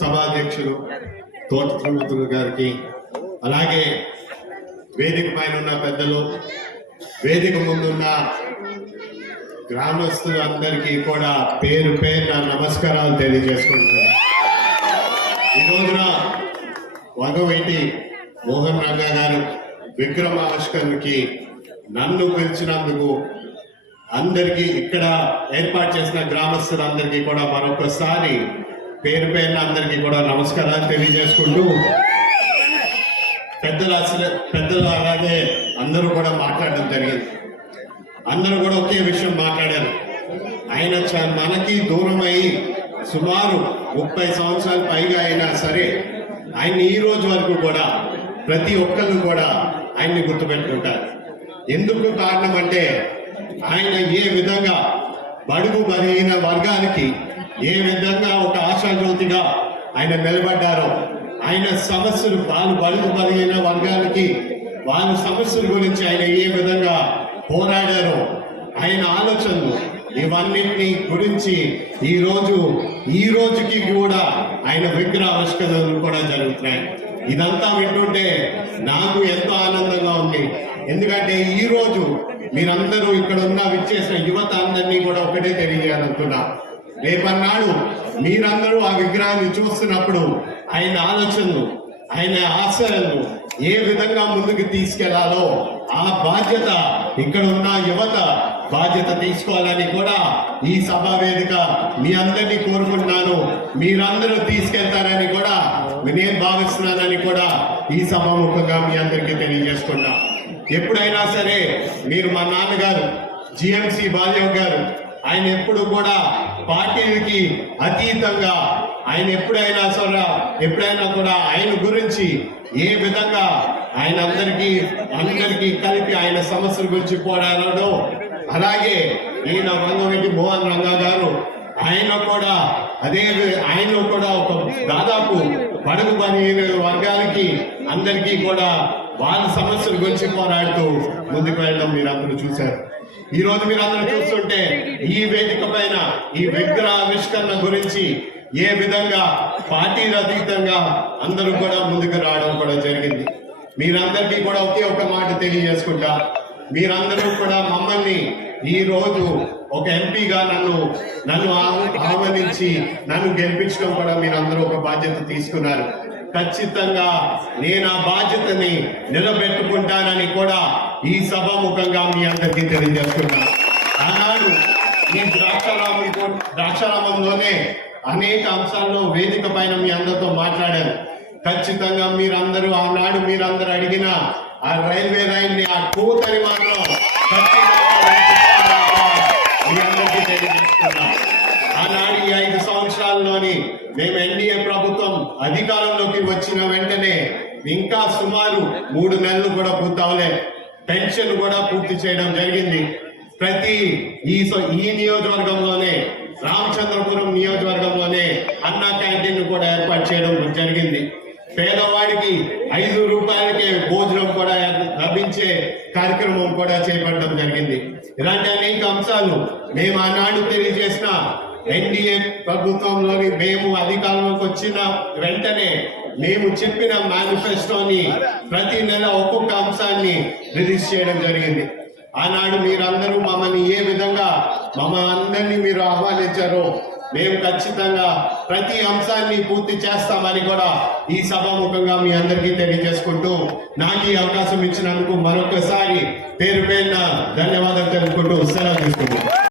సభాధ్యక్షులు తోట త్రిమూర్తులు గారికి, అలాగే వేదిక పైన ఉన్న పెద్దలు, వేదిక ముందున్న గ్రామస్తులు అందరికీ కూడా పేరు పేరున నమస్కారాలు తెలియజేసుకుంటున్నాను. ఈ రోజున వగవేటి మోహన్ రంగా గారు విగ్రహావిష్కరణకి నన్ను పిలిచినందుకు అందరికీ, ఇక్కడ ఏర్పాటు చేసిన గ్రామస్తులందరికీ కూడా మరొకసారి పేరు పేరున అందరికీ కూడా నమస్కారాలు తెలియజేసుకుంటూ, పెద్దలు అలాగే అందరూ కూడా మాట్లాడడం జరిగింది. అందరూ కూడా ఒకే విషయం మాట్లాడారు. ఆయన మనకి దూరమై సుమారు 30 సంవత్సరాలు పైగా అయినా సరే ఆయన ఈ రోజు వరకు కూడా ప్రతి ఒక్కరు కూడా ఆయన్ని గుర్తుపెట్టుకుంటారు. ఎందుకు కారణం అంటే ఆయన ఏ విధంగా బడుగు బలహీన వర్గానికి ఏ విధంగా ఒక ఆశాజ్యోతిగా ఆయన నిలబడ్డారో, ఆయన సమస్యలు బడుగు బలహీన వర్గానికి వాళ్ళ సమస్యల గురించి ఆయన ఏ విధంగా పోరాడారో, ఆయన ఆలోచనలు ఇవన్నిటిని గురించి ఈ రోజుకి కూడా ఆయన విగ్రహావిష్కరణలు కూడా జరుగుతున్నాయి. ఇదంతా వింటుంటే నాకు ఎంతో ఆనందంగా ఉంది. ఎందుకంటే ఈ రోజు మీరందరూ ఇక్కడ ఉన్న విచ్చేసిన యువత అందరినీ కూడా ఒకటే తెలియజేయాలనుకున్నా. రేపన్నాడు మీరందరూ ఆ విగ్రహాన్ని చూస్తున్నప్పుడు ఆయన ఆలోచనలు, ఆయన ఆశయాలను ఏ విధంగా ముందుకు తీసుకెళ్లాలో ఆ బాధ్యత ఇక్కడ ఉన్న యువత బాధ్యత తీసుకోవాలని కూడా ఈ సభా వేదిక మీ అందరినీ కోరుకుంటున్నాను. మీరందరూ తీసుకెళ్తారని కూడా నేను భావిస్తున్నానని కూడా ఈ సభాముఖంగా మీ అందరికీ తెలియజేసుకున్నా. ఎప్పుడైనా సరే మీరు మా నాన్నగారు జిఎంసి బాలయ్య గారు, ఆయన ఎప్పుడు కూడా పార్టీలకి అతీతంగా ఆయన ఎప్పుడైనా కూడా ఆయన గురించి ఏ విధంగా ఆయన అందరికీ కలిపి ఆయన సమస్యల గురించి పోరాడాడో, అలాగే ఈయన వంగవెట్టి మోహన్ రంగా గారు ఆయన కూడా ఒక దాదాపు బడుగు బలహీన వర్గాలకి అందరికీ కూడా వాళ్ళ సమస్యల గురించి పోరాడుతూ ముందుకు వెళ్ళడం మీరందరూ చూశారు. ఈ రోజు మీరందరూ చూస్తుంటే ఈ వేదిక పైన ఈ విగ్రహావిష్కరణ గురించి ఏ విధంగా పార్టీల అతీతంగా అందరూ కూడా ముందుకు రావడం కూడా జరిగింది. మీరందరికీ కూడా ఒకే ఒక మాట తెలియజేసుకుంటా, మీరందరూ కూడా మమ్మల్ని ఈ రోజు ఒక ఎంపీగా నన్ను ఆహ్వానించి నన్ను గెలిపించడం కూడా మీరందరూ ఒక బాధ్యత తీసుకున్నారు. ఖచ్చితంగా నేను ఆ బాధ్యతని నిలబెట్టుకుంటానని కూడా ఈ సభాముఖంగా మీ అందరికీ తెలియజేస్తున్నాను. ఆనాడు ఈ ద్రాక్షారామంలోనే అనేక అంశాల్లో వేదిక పైన మీ అందరితో మాట్లాడారు. ఖచ్చితంగా ఆనాడు మీరందరూ అడిగిన ఆ రైల్వే లైన్ ని, ఆ కూతని మాత్రం మీ అందరికీ తెలియజేస్తున్నాం. ఆనాడు ఈ 5 సంవత్సరాల్లోని మేము ఎన్డీఏ ప్రభుత్వం అధికారంలోకి వచ్చిన వెంటనే ఇంకా సుమారు 3 నెలలు కూడా పూర్తవలే, పెన్షన్ కూడా పూర్తి చేయడం జరిగింది. ప్రతి ఈ నియోజకవర్గంలోనే, రామచంద్రపురం నియోజకవర్గంలోనే అన్నా క్యాంటీన్ కూడా ఏర్పాటు చేయడం జరిగింది. పేదవాడికి 5 రూపాయలకే భోజనం కూడా లభించే కార్యక్రమం కూడా చేపట్టడం జరిగింది. ఇలాంటి అనేక అంశాలు మేము ఆనాడు తెలియజేసిన ఎన్డీఏ ప్రభుత్వంలోని మేము అధికారంలోకి వచ్చిన వెంటనే మేము చెప్పిన మేనిఫెస్టోని ప్రతి నెల ఒక్కొక్క అంశాన్ని రిలీజ్ చేయడం జరిగింది. ఆనాడు మీరందరూ మమ్మల్ని ఏ విధంగా అందరినీ మీరు ఆహ్వానించారో మేము ఖచ్చితంగా ప్రతి అంశాన్ని పూర్తి చేస్తామని కూడా ఈ సభాముఖంగా మీ అందరికీ తెలియజేసుకుంటూ, నాకు ఈ అవకాశం ఇచ్చినందుకు మరొకసారి పేరు పేరున ధన్యవాదాలు తెలుపుకుంటూ సెలవు తీసుకుంటున్నాను.